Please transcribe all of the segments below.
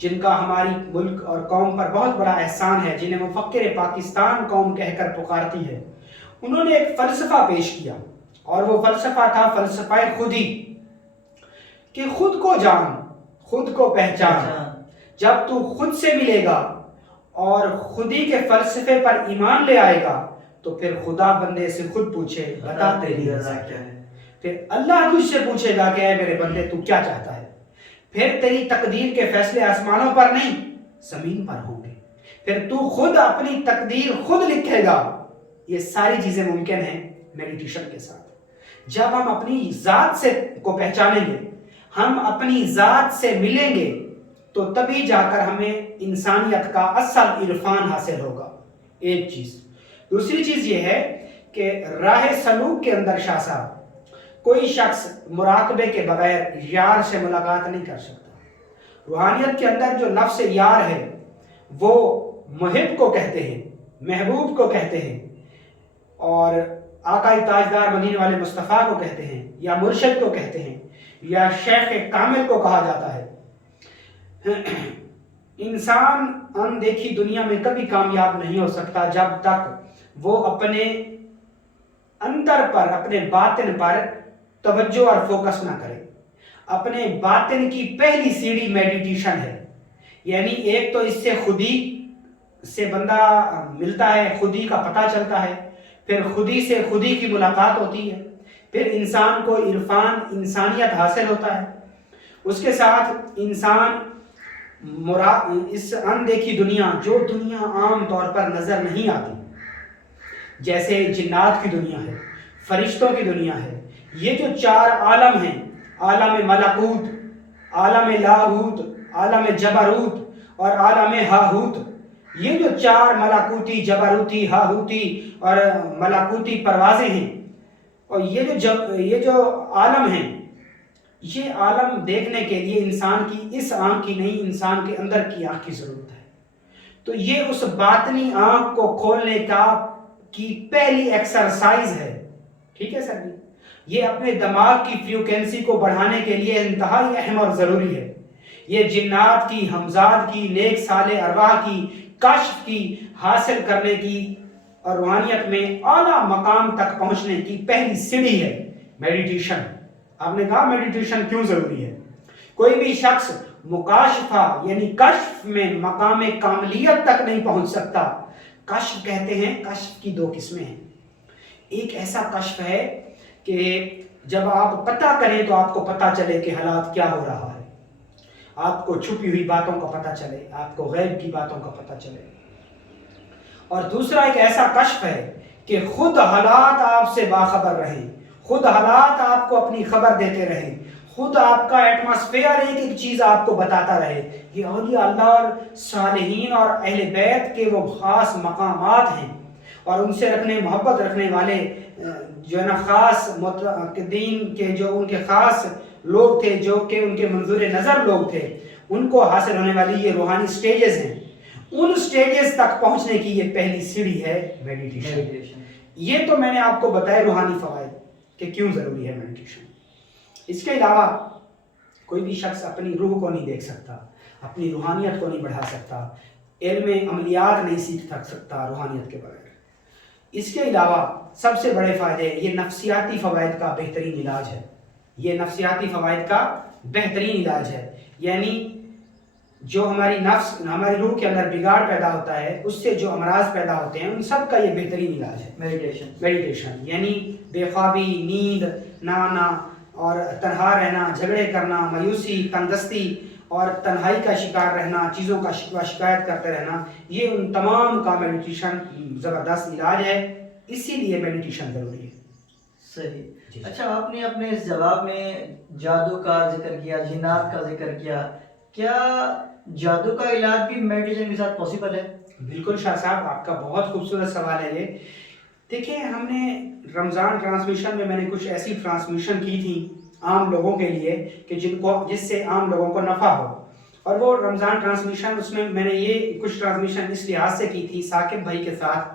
جن کا ہماری ملک اور قوم پر بہت بڑا احسان ہے، جنہیں مفکر پاکستان قوم کہہ کر پکارتی ہے، انہوں نے ایک فلسفہ پیش کیا، اور وہ فلسفہ تھا فلسفہ خودی، کہ خود کو جان، خود کو پہچان۔ جب تو خود سے ملے گا اور خودی کے فلسفے پر ایمان لے آئے گا تو پھر خدا بندے سے خود پوچھے بتا تیری رضا کیا ہے، پھر اللہ تجھ سے پوچھے گا کہ اے میرے بندے تو کیا چاہتا ہے، پھر تیری تقدیر کے فیصلے آسمانوں پر نہیں زمین پر ہوں گے، پھر تو خود اپنی تقدیر خود لکھے گا۔ یہ ساری چیزیں ممکن ہیں میڈیٹیشن کے ساتھ۔ جب ہم اپنی ذات سے کو پہچانیں گے، ہم اپنی ذات سے ملیں گے، تو تبھی جا کر ہمیں انسانیت کا اصل عرفان حاصل ہوگا۔ ایک چیز۔ دوسری چیز یہ ہے کہ راہ سلوک کے اندر شاہ صاحب کوئی شخص مراقبے کے بغیر یار سے ملاقات نہیں کر سکتا۔ روحانیت کے اندر جو نفس یار ہے وہ محب کو کہتے ہیں، محبوب کو کہتے ہیں، اور آقا تاجدار مدینے والے مصطفیٰ کو کہتے ہیں، یا مرشد کو کہتے ہیں، یا شیخ کامل کو کہا جاتا ہے۔ انسان اندیکھی دنیا میں کبھی کامیاب نہیں ہو سکتا جب تک وہ اپنے اندر پر، اپنے باطن پر توجہ اور فوکس نہ کرے۔ اپنے باطن کی پہلی سیڑھی میڈیٹیشن ہے، یعنی ایک تو اس سے خودی سے بندہ ملتا ہے، خودی کا پتہ چلتا ہے، پھر خودی سے خودی کی ملاقات ہوتی ہے، پھر انسان کو عرفان انسانیت حاصل ہوتا ہے۔ اس کے ساتھ انسان اس اندیکھی دنیا، جو دنیا عام طور پر نظر نہیں آتی، جیسے جنات کی دنیا ہے، فرشتوں کی دنیا ہے، یہ جو چار عالم ہیں، عالم ملکوت، عالم لاہوت، عالم جبروت اور عالم ہاہوت، یہ جو چار ملکوتی، جبروتی، ہاہوتی اور ملکوتی پروازیں ہیں، اور یہ جو عالم ہیں، یہ عالم دیکھنے کے لیے انسان کی اس آنکھ کی نہیں، انسان کے اندر کی آنکھ کی ضرورت ہے۔ تو یہ اس باطنی آنکھ کو کھولنے کی پہلی ایکسرسائز ہے، ٹھیک ہے سر جی؟ یہ اپنے دماغ کی فریکوینسی کو بڑھانے کے لیے انتہائی اہم اور ضروری ہے۔ یہ جنات کی، ہمزاد کی، نیک صالح ارواح کی، کشف کی حاصل کرنے کی اور روحانیت میں اعلیٰ مقام تک پہنچنے کی پہلی سیڑھی ہے میڈیٹیشن۔ آپ نے کہا میڈیٹیشن کیوں ضروری ہے؟ کوئی بھی شخص مکاشفہ یعنی کشف میں مقام کاملیت تک نہیں پہنچ سکتا۔ کشف کہتے ہیں، کشف کی دو قسمیں ہیں۔ ایک ایسا کشف ہے کہ جب آپ پتہ کریں تو آپ کو پتہ چلے کہ حالات کیا ہو رہا ہے، آپ کو چھپی ہوئی باتوں کا پتہ چلے، آپ کو غیب کی باتوں کا پتہ چلے۔ اور دوسرا ایک ایسا کشف ہے کہ خود حالات آپ سے باخبر رہیں، خود حالات آپ کو اپنی خبر دیتے رہیں، خود آپ کا ایٹماسفیئر ایک ایک چیز آپ کو بتاتا رہے۔ یہ اولیاء اللہ اور صالحین اور اہل بیت کے وہ خاص مقامات ہیں، اور ان سے محبت رکھنے والے جو ہے نا خاص متعقدین کے، جو ان کے خاص لوگ تھے، جو کہ ان کے منظور نظر لوگ تھے، ان کو حاصل ہونے والی یہ روحانی سٹیجز ہیں۔ ان سٹیجز تک پہنچنے کی یہ پہلی سیڑھی ہے میڈیٹیشن۔ یہ تو میں نے آپ کو بتایا روحانی فوائد کہ کیوں ضروری ہے میڈیٹیشن۔ اس کے علاوہ کوئی بھی شخص اپنی روح کو نہیں دیکھ سکتا، اپنی روحانیت کو نہیں بڑھا سکتا، علم عملیات نہیں سیکھ سکتا روحانیت کے بغیر۔ اس کے علاوہ سب سے بڑے فائدے، یہ نفسیاتی فوائد کا بہترین علاج ہے۔ یہ نفسیاتی فوائد کا بہترین علاج ہے، یعنی جو ہماری نفس، ہماری روح کے اندر بگاڑ پیدا ہوتا ہے، اس سے جو امراض پیدا ہوتے ہیں، ان سب کا یہ بہترین علاج ہے میڈیٹیشن۔ یعنی بے خوابی، نیند نہ آنا اور تنہا رہنا، جھگڑے کرنا، مایوسی، تنگدستی اور تنہائی کا شکار رہنا، چیزوں کا شکایت کرتے رہنا، یہ ان تمام کا میڈیٹیشن زبردست علاج ہے۔ اسی لیے میڈیٹیشن ضروری ہے۔ صحیح۔ اچھا، آپ نے اپنے اس جواب میں جادو کا ذکر کیا، جنات کا ذکر کیا، کیا جادو کا علاج بھی میڈیٹیشن کے ساتھ پاسبل ہے؟ بالکل شاہ صاحب، آپ کا بہت خوبصورت سوال ہے یہ۔ دیکھیں، ہم نے رمضان ٹرانسمیشن میں نے کچھ ایسی ٹرانسمیشن کی تھی عام لوگوں کے لیے کہ جس سے عام لوگوں کو نفع ہو، اور وہ رمضان ٹرانسمیشن، اس میں نے یہ کچھ ٹرانسمیشن اس لحاظ سے کی تھی ثاقب بھائی کے ساتھ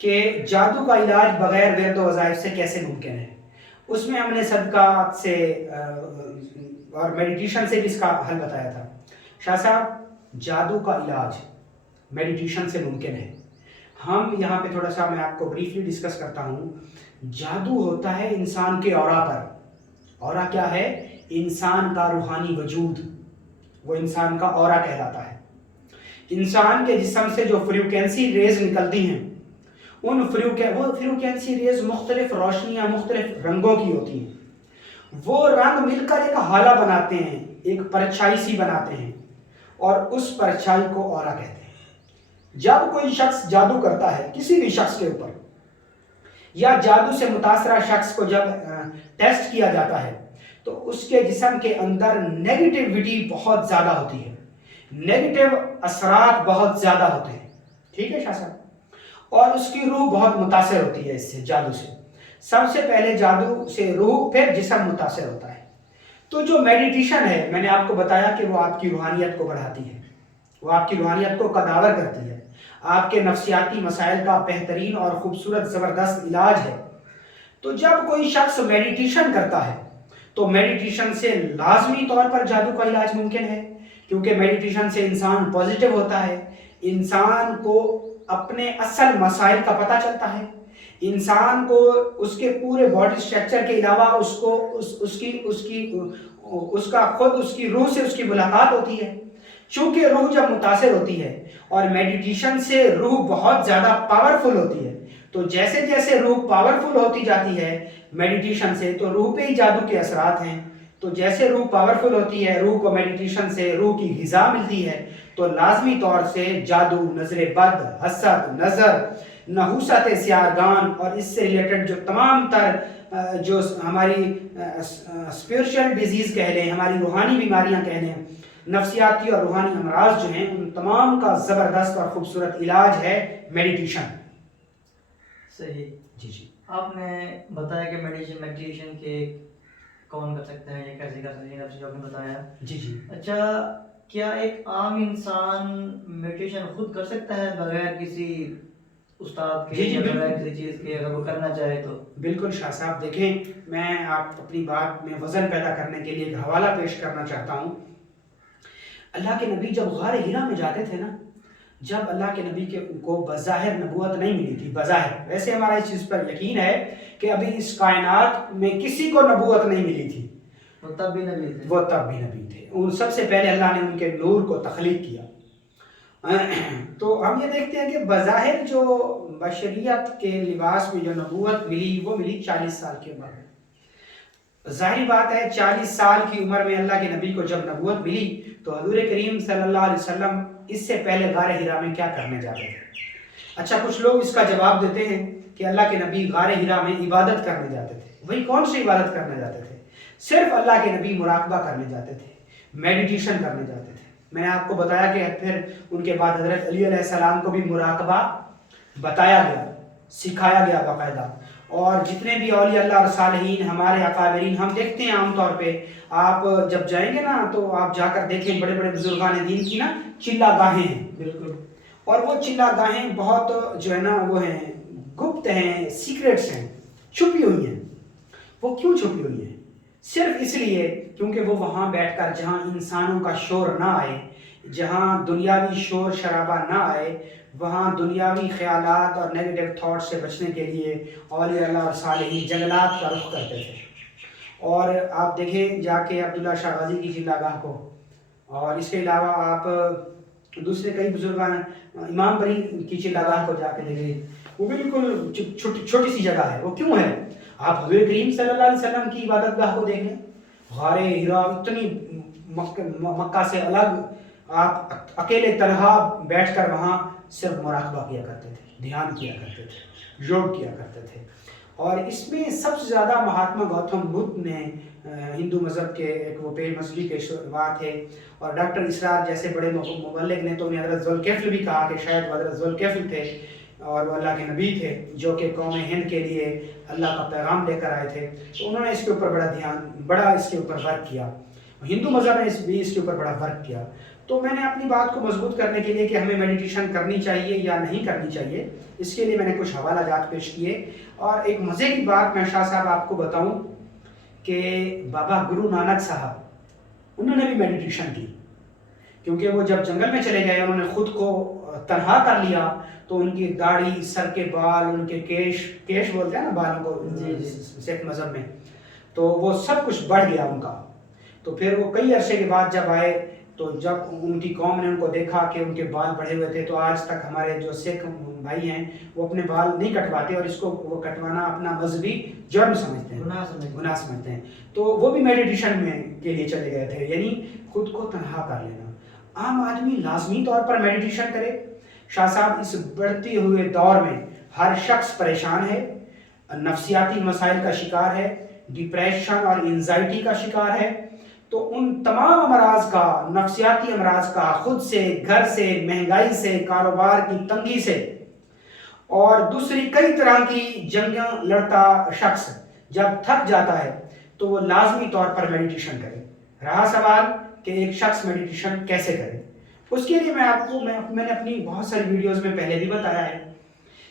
کہ جادو کا علاج بغیر ورد و وظائف سے کیسے ممکن ہے۔ اس میں ہم نے صدقات سے اور میڈیٹیشن سے بھی اس کا حل بتایا تھا۔ شاہ صاحب جادو کا علاج میڈیٹیشن سے ممکن ہے. ہم یہاں پہ تھوڑا سا میں آپ کو بریفلی ڈسکس کرتا ہوں. جادو ہوتا ہے انسان کے اورا پر. اورا کیا ہے؟ انسان کا روحانی وجود، وہ انسان کا اورا کہلاتا ہے. انسان کے جسم سے جو فریکوینسی ریز نکلتی ہیں وہ فریکوینسی ریز مختلف روشنیاں مختلف رنگوں کی ہوتی ہیں. وہ رنگ مل کر ایک حالہ بناتے ہیں، ایک پرچھائی سی بناتے ہیں، اور اس پرچھائی کو اورا کہتے ہیں. جب کوئی شخص جادو کرتا ہے کسی بھی شخص کے اوپر، یا جادو سے متاثرہ شخص کو جب ٹیسٹ کیا جاتا ہے تو اس کے جسم کے اندر نیگیٹیوٹی بہت زیادہ ہوتی ہے، نیگیٹیو اثرات بہت زیادہ ہوتے ہیں. ٹھیک ہے شاہ صاحب؟ اور اس کی روح بہت متاثر ہوتی ہے اس سے، جادو سے. سب سے پہلے جادو سے روح، پھر جسم متاثر ہوتا ہے. تو جو میڈیٹیشن ہے، میں نے آپ کو بتایا کہ وہ آپ کی روحانیت کو بڑھاتی ہے، وہ آپ کی روحانیت کو قداور کرتی ہے، آپ کے نفسیاتی مسائل کا بہترین اور خوبصورت زبردست علاج ہے. تو جب کوئی شخص میڈیٹیشن کرتا ہے تو میڈیٹیشن سے لازمی طور پر جادو کا علاج ممکن ہے، کیونکہ میڈیٹیشن سے انسان پازیٹیو ہوتا ہے، انسان کو اپنے اصل مسائل کا پتہ چلتا ہے، انسان کو اس کے پورے باڈی سٹرکچر کے علاوہ اس کی روح سے اس کی ملاقات ہوتی ہے. چونکہ روح جب متاثر ہوتی ہے اور میڈیٹیشن سے روح بہت زیادہ پاورفل ہوتی ہے، تو جیسے جیسے روح پاورفل ہوتی جاتی ہے میڈیٹیشن سے، تو روح پہ ہی جادو کے اثرات ہیں. تو جیسے روح پاورفل ہوتی ہے، روح کو میڈیٹیشن سے روح کی غذا ملتی ہے، تو لازمی طور سے جادو، نظر بد، حسد، نظر، نحوست سیارگان اور اس سے ریلیٹڈ جو تمام تر جو ہماری اسپiritual ڈیزیز کہہ لیں، ہماری روحانی بیماریاں کہہ لیں، نفسیاتی اور روحانی امراض جو ہیں، ان تمام کا زبردست اور خوبصورت علاج ہے میڈیٹیشن. صحیح. جی جی. آپ نے بتایا کہ میڈیٹیشن کے کون کر سکتے ہیں، یہ کیسے کر سکتے ہیں، آپ جو آپ نے بتایا. جی جی. اچھا، کیا ایک عام انسان میڈیٹیشن خود کر سکتا ہے بغیر کسی استاد کے یا بغیر کسی چیز کے، اگر وہ کرنا چاہے تو؟ بالکل شاہ صاحب. دیکھیں، میں آپ اپنی بات میں وزن پیدا کرنے کے لیے ایک حوالہ پیش کرنا چاہتا ہوں. اللہ کے نبی جب غار ہرا میں جاتے تھے نا، جب اللہ کے نبی کو بظاہر نبوت نہیں ملی تھی، بظاہر، ویسے ہمارا اس چیز پر یقین ہے کہ ابھی اس کائنات میں کسی کو نبوت نہیں ملی تھی، وہ تب بھی نبی تھے. وہ تب بھی نبی تھے. ان سب سے پہلے اللہ نے ان کے نور کو تخلیق کیا. تو ہم یہ دیکھتے ہیں کہ بظاہر جو بشریت کے لباس میں جو نبوت ملی، وہ ملی 40 سال کی عمر میں. ظاہری بات ہے 40 سال کی عمر میں اللہ کے نبی کو جب نبوت ملی تو حضور کریم صلی اللہ علیہ وسلم اس سے پہلے غار ہرا میں کیا کرنے جاتے تھے؟ اچھا، کچھ لوگ اس کا جواب دیتے ہیں کہ اللہ کے نبی غار ہرا میں عبادت کرنے جاتے تھے. وہی کون سی عبادت کرنے جاتے تھے؟ صرف اللہ کے نبی مراقبہ کرنے جاتے تھے، میڈیٹیشن کرنے جاتے تھے. میں نے آپ کو بتایا کہ پھر ان کے بعد حضرت علی علیہ السلام کو بھی مراقبہ بتایا گیا، سکھایا گیا باقاعدہ. اور جتنے بھی اولیاء اللہ اور صالحین، ہمارے اکابرین، ہم دیکھتے ہیں عام طور پہ، آپ جب جائیں گے نا تو آپ جا کر دیکھیں بڑے بڑے بزرگان دین کی نا چلا گاہیں ہیں. بالکل. اور وہ چلا گاہیں بہت جو ہے نا وہ ہیں، گپت ہیں، سیکریٹس ہیں، چھپی ہوئی ہیں. وہ کیوں چھپی ہوئی ہیں؟ صرف اس لیے کیونکہ وہ وہاں بیٹھ کر جہاں انسانوں کا شور نہ آئے، جہاں دنیاوی شور شرابہ نہ آئے، وہاں دنیاوی خیالات اور نیگیٹو تھاٹ سے بچنے کے لیے اولیاء اللہ اور صالحین جنگلات کا رخ کرتے تھے. اور آپ دیکھیں جا کے عبداللہ شاہ غازی کی چلا گاہ کو، اور اس کے علاوہ آپ دوسرے کئی بزرگان، امام بری کی چلا گاہ کو جا کے دیکھیں. وہ بالکل چھوٹی سی جگہ ہے. وہ کیوں ہے؟ آپ حضور کریم صلی اللہ علیہ وسلم کی عبادت گاہ کو دیکھ لیں. غار ہرا اتنی مکہ سے الگ، آپ اکیلے تنہا بیٹھ کر وہاں صرف مراقبہ کیا کرتے تھے، دھیان کیا کرتے تھے، یوگ کیا کرتے تھے. اور اس میں سب سے زیادہ مہاتما گوتم بدھ نے، ہندو مذہب کے ایک وہ پیر مذہبی کے شروعات تھے، اور ڈاکٹر اسرار جیسے بڑے مبلغ نے تو انہیں حضرت ذوالکفل بھی کہا کہ شاید وہ حضرت ذوالکفل تھے اور وہ اللہ کے نبی تھے جو کہ قوم ہند کے لیے اللہ کا پیغام لے کر آئے تھے. تو انہوں نے اس کے اوپر بڑا اس کے اوپر ورک کیا. ہندو مذہب نے بھی اس کے اوپر بڑا ورک کیا. تو میں نے اپنی بات کو مضبوط کرنے کے لیے کہ ہمیں میڈیٹیشن کرنی چاہیے یا نہیں کرنی چاہیے، اس کے لیے میں نے کچھ حوالہ جات پیش کیے. اور ایک مزے کی بات میں شاہ صاحب آپ کو بتاؤں کہ بابا گرو نانک صاحب، انہوں نے بھی میڈیٹیشن کی. کیونکہ وہ جب جنگل میں چلے گئے انہوں نے خود کو تنہا کر لیا تو ان کی داڑھی، سر کے بال، ان کے کیش بولتے ہیں نا بالوں کو سکھ مذہب میں، تو وہ سب کچھ بڑھ گیا ان کا. تو پھر وہ کئی عرصے کے بعد جب آئے تو جب ان کی قوم نے ان کو دیکھا کہ ان کے بال بڑھے ہوئے تھے، تو آج تک ہمارے جو سکھ بھائی ہیں وہ اپنے بال نہیں کٹواتے اور اس کو وہ کٹوانا اپنا مذہبی جرم سمجھتے ہیں، گناہ سمجھتے ہیں. تو وہ بھی میڈیٹیشن میں کے لیے چلے گئے تھے، یعنی خود کو تنہا کر لینا. عام آدمی لازمی طور پر میڈیٹیشن کرے. شاہ صاحب اس بڑھتے ہوئے دور میں ہر شخص پریشان ہے، نفسیاتی مسائل کا شکار ہے، ڈپریشن اور انزائٹی کا شکار ہے. تو ان تمام امراض کا، نفسیاتی امراض کا، خود سے، گھر سے، مہنگائی سے، کاروبار کی تنگی سے اور دوسری کئی طرح کی جنگیں لڑتا شخص جب تھک جاتا ہے تو وہ لازمی طور پر میڈیٹیشن کرے. رہا سوال کہ ایک شخص میڈیٹیشن کیسے کرے، اس کے لیے میں نے اپنی بہت ساری ویڈیوز میں پہلے بھی بتایا ہے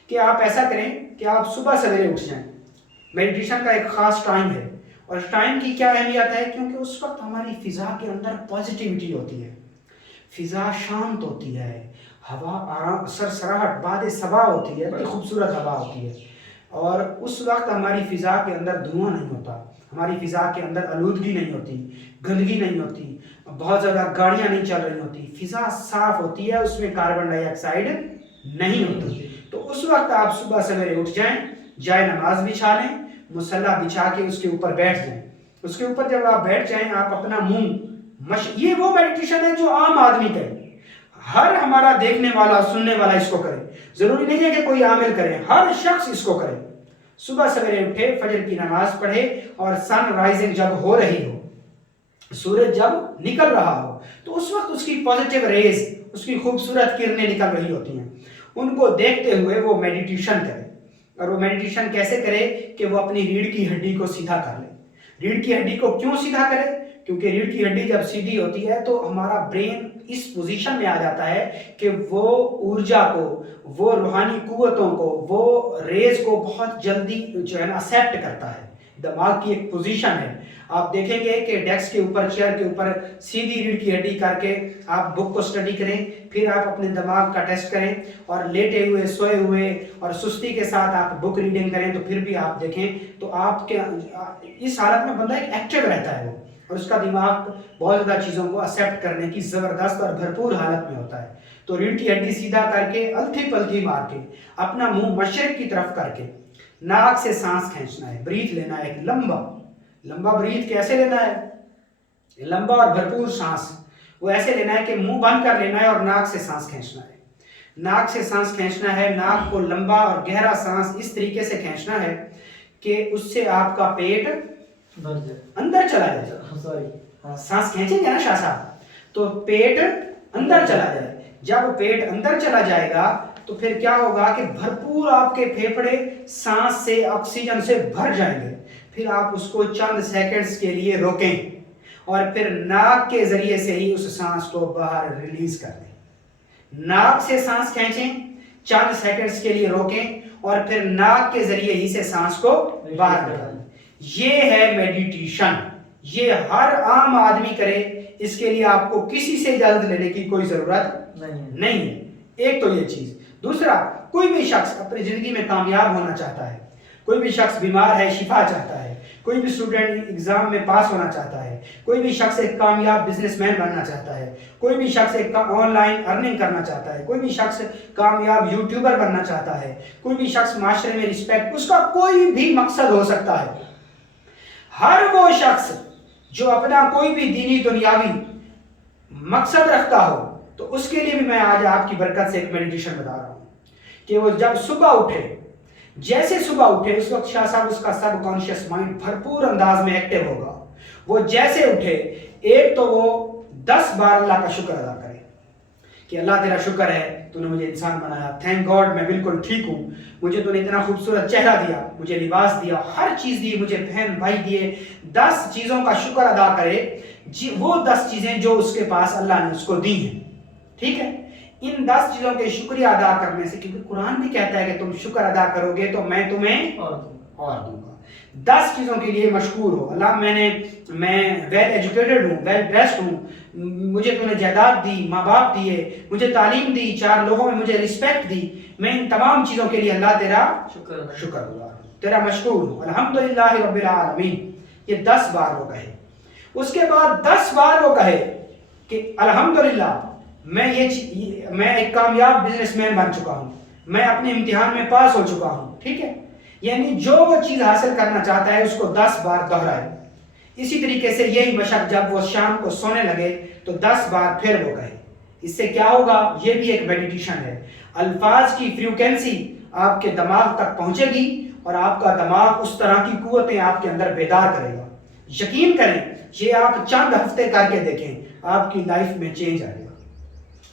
کہ آپ ایسا کریں کہ آپ صبح سویرے اٹھ جائیں. میڈیٹیشن کا ایک خاص ٹائم ہے، اور اس ٹائم کی کیا اہمیت ہے؟ کیونکہ اس وقت ہماری فضا کے اندر پازیٹیوٹی ہوتی ہے، فضا شانت ہوتی ہے، ہوا آرام، سرسراہٹ، باد صبا ہوتی ہے، بڑی خوبصورت ہوا ہوتی ہے. اور اس وقت ہماری فضا کے اندر دھواں نہیں ہوتا، ہماری فضا کے اندر آلودگی نہیں ہوتی، گندگی نہیں ہوتی، بہت زیادہ گاڑیاں نہیں چل رہی ہوتی، فضا صاف ہوتی ہے، اس میں کاربن ڈائی آکسائڈ نہیں ہوتی. تو اس وقت آپ صبح سویرے اٹھ جائیں، جائے نماز بچھا لیں، مصلی بچھا کے اس کے اوپر بیٹھ جائیں. اس کے اوپر جب آپ بیٹھ جائیں آپ اپنا منہ یہ وہ میڈیٹیشن ہے جو عام آدمی کرے، ہر ہمارا دیکھنے والا سننے والا اس کو کرے. ضروری نہیں ہے کہ کوئی عامل کرے، ہر شخص اس کو کرے. صبح سویرے اٹھے، فجر کی نماز پڑھے، اور سن رائزنگ جب ہو رہی ہو، سورج جب نکل رہا ہو، تو اس وقت اس کی پازیٹیو ریز، اس کی خوبصورت کرنیں نکل رہی ہوتی ہیں، ان کو دیکھتے ہوئے وہ میڈیٹیشن کرے. اور وہ میڈیٹیشن کیسے کرے کہ وہ اپنی ریڑھ کی ہڈی کو سیدھا کر لے. ریڑھ کی ہڈی کو کیوں سیدھا کرے؟ کیونکہ ریڑھ کی ہڈی جب سیدھی ہوتی ہے تو ہمارا برین اس پوزیشن میں آ جاتا ہے کہ وہ ارجا کو، وہ روحانی قوتوں کو، وہ ریز کو بہت جلدی جو ہے نا ایکسیپٹ کرتا ہے. دماغ کی ایک پوزیشن ہے. آپ دیکھیں گے کہ ڈیسک کے اوپر، چیئر کے اوپر سیدھی ریڑھ کی ہڈی کر کے آپ بک کو اسٹڈی کریں، پھر آپ اپنے دماغ کا ٹیسٹ کریں، اور لیٹے ہوئے، سوئے ہوئے اور سستی کے ساتھ آپ بک ریڈنگ کریں تو پھر بھی آپ دیکھیں تو آپ کے اس حالت میں بندہ ایک ایکٹیو رہتا ہے، وہ اور اس کا دماغ بہت زیادہ چیزوں کو ایکسیپٹ کرنے کی زبردست اور بھرپور حالت میں ہوتا ہے. تو ریڑھ کی ہڈی سیدھا کر کے، التھی پلتھی مار کے، اپنا منہ مشرق کی طرف کر کے ناک سے سانس کھینچنا ہے، بریتھ لینا ہے، ایک لمبا بریتھ کیسے لینا ہے؟ لمبا اور بھرپور سانس وہ ایسے لینا ہے کہ منہ بند کر لینا ہے اور ناک سے سانس کھینچنا ہے. ناک سے سانس کھینچنا ہے، ناک کو لمبا اور گہرا سانس اس طریقے سے کھینچنا ہے کہ اس سے آپ کا پیٹ اندر چلا جائے. سانس کھینچیں گے نا شاہ صاحب تو پیٹ اندر چلا جائے. جب پیٹ اندر چلا جائے گا تو پھر کیا ہوگا کہ بھرپور آپ کے پھیپھڑے سانس سے، آکسیجن سے بھر جائیں گے. پھر آپ اس کو چند سیکنڈز کے لیے روکیں اور پھر ناک کے ذریعے سے ہی اس سانس کو باہر ریلیز کر دیں. ناک سے سانس کھینچیں، چند سیکنڈز کے لیے روکیں اور پھر ناک کے ذریعے ہی سے سانس کو باہر نکالیں. یہ ہے میڈیٹیشن. یہ ہر عام آدمی کرے، اس کے لیے آپ کو کسی سے اجازت لینے کی کوئی ضرورت نہیں ہے. ایک تو یہ چیز. دوسرا، کوئی بھی شخص اپنی زندگی میں کامیاب ہونا چاہتا ہے، کوئی بھی شخص بیمار ہے شفا چاہتا ہے، کوئی بھی اسٹوڈنٹ ایگزام میں پاس ہونا چاہتا ہے، کوئی بھی شخص ایک کامیاب بزنس مین بننا چاہتا ہے، کوئی بھی شخص ایک آن لائن ارننگ کرنا چاہتا ہے، کوئی بھی شخص کامیاب یوٹیوبر بننا چاہتا ہے، کوئی بھی شخص معاشرے میں رسپیکٹ، اس کا کوئی بھی مقصد ہو سکتا ہے. ہر وہ شخص جو اپنا کوئی بھی دینی دنیاوی مقصد رکھتا ہو تو اس کے لیے بھی میں آج آپ کی برکت سے ایک میڈیٹیشن بتا رہا ہوں کہ وہ جب صبح اٹھے، جیسے صبح اٹھے اس وقت شاہ صاحب اس کا سب کانشیس مائنڈ بھرپور انداز میں ایکٹیو ہوگا. وہ جیسے اٹھے، ایک تو وہ 10 بار اللہ کا شکر ادا کرے کہ اللہ تیرا شکر ہے تو نے مجھے انسان بنایا، تھینک گاڈ میں بالکل ٹھیک ہوں، مجھے تو نے اتنا خوبصورت چہرہ دیا، مجھے لباس دیا، ہر چیز دی، مجھے بہن بھائی دیے. 10 چیزوں کا شکر ادا کرے، وہ 10 چیزیں جو اس کے پاس اللہ نے اس کو دی ہیں. ٹھیک ہے، ان 10 چیزوں کے شکریہ ادا کرنے سے، کیونکہ قرآن بھی کہتا ہے کہ تم شکر ادا کرو گے تو میں تمہیں اور دوں گا. 10 چیزوں کے لیے مشکور ہو. اللہ میں ویل ایجوکیٹڈ ہوں, ویل ڈریسڈ ہوں, مجھے تو نے جائیداد دی, ماں باپ دیے, مجھے تعلیم دی, 4 لوگوں میں مجھے رسپیکٹ دی, میں ان تمام چیزوں کے لیے اللہ تیرا شکر گزار ہوں, تیرا مشکور ہوں, الحمدللہ رب العالمین. یہ 10 بار وہ کہے. اس کے بعد 10 بار وہ کہے کہ الحمدللہ میں ایک کامیاب بزنس مین بن چکا ہوں, میں اپنے امتحان میں پاس ہو چکا ہوں. ٹھیک ہے, یعنی جو وہ چیز حاصل کرنا چاہتا ہے اس کو 10 بار دہرائے. اسی طریقے سے یہی مشق جب وہ شام کو سونے لگے تو 10 بار پھر وہ کہے. اس سے کیا ہوگا, یہ بھی ایک میڈیٹیشن ہے. الفاظ کی فریکوینسی آپ کے دماغ تک پہنچے گی اور آپ کا دماغ اس طرح کی قوتیں آپ کے اندر بیدار کرے گا. یقین کریں, یہ آپ چند ہفتے کر کے دیکھیں, آپ کی لائف میں چینج آئے گا.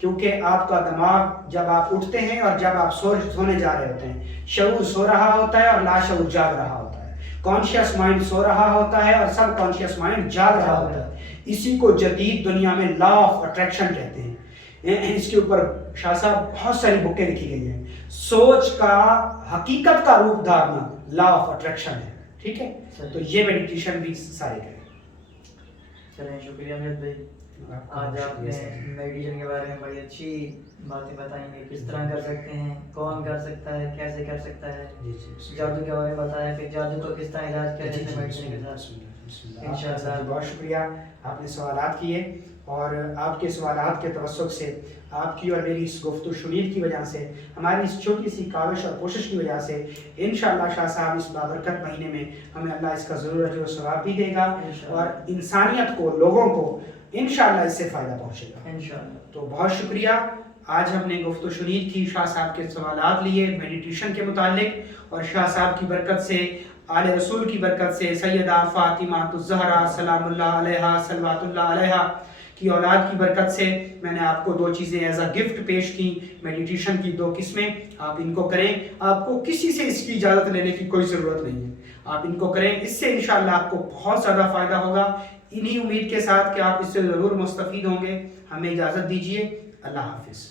کیونکہ آپ کا دماغ جب آپ اٹھتے ہیں اور جب آپ سونے جا رہے ہوتے ہیں, شعور سو رہا ہوتا ہے اور لاشعور جاگ رہا ہوتا ہے. کانشیس مائنڈ سو رہا ہوتا ہے اور سب کانشیس مائنڈ جاگ رہا ہوتا ہے. اسی کو جدید دنیا میں لا آف اٹریکشن کہتے ہیں. اس کے اوپر شاہ صاحب بہت ساری بکیں لکھی گئی ہیں. سوچ کا حقیقت کا روپ دھارنا لا آف اٹریکشن ہے. ٹھیک ہے, تو یہ میڈیٹیشن بھی سارے کریں. چلیں, شکریہ امجد بھائی. آج آپ نے میڈیٹیشن کے بارے میں بڑی اچھی باتیں بتائیں گے, کس طرح کر سکتے ہیں, کون کر سکتا ہے, کیسے کر سکتا ہے. جادو کے بارے میں بتایا, پھر جادو کا کس طرح علاج کیا جاتا ہے میڈیٹیشن کے ساتھ. انشاءاللہ بہت شکریہ, آپ نے سوالات کیے اور آپ کے سوالات کے توسط سے, آپ کی اور میری اس گفتگو شنید کی وجہ سے, ہماری اس چھوٹی سی کاوش اور کوشش کی وجہ سے انشاءاللہ شاہ صاحب اس بابرکت مہینے میں ہمیں اللہ اس کا ضرور اجر و ثواب بھی دے گا اور انسانیت کو, لوگوں کو انشاءاللہ اس سے فائدہ پہنچے گا انشاءاللہ. تو بہت شکریہ. آج ہم نے گفتگو شنید کی, شاہ صاحب کے سوالات لیے میڈیٹیشن کے متعلق, اور شاہ صاحب کی برکت سے, آل رسول کی برکت سے, سیدہ فاطمہ الزہرا سلام اللہ علیہا صلوات اللہ علیہا کی اولاد کی برکت سے میں نے آپ کو 2 چیزیں ایز اے گفٹ پیش کی. میڈیٹیشن کی 2 قسمیں, آپ ان کو کریں. آپ کو کسی سے اس کی اجازت لینے کی کوئی ضرورت نہیں ہے, آپ ان کو کریں. اس سے انشاءاللہ آپ کو بہت زیادہ فائدہ ہوگا. انہی امید کے ساتھ کہ آپ اس سے ضرور مستفید ہوں گے, ہمیں اجازت دیجیے. اللہ حافظ.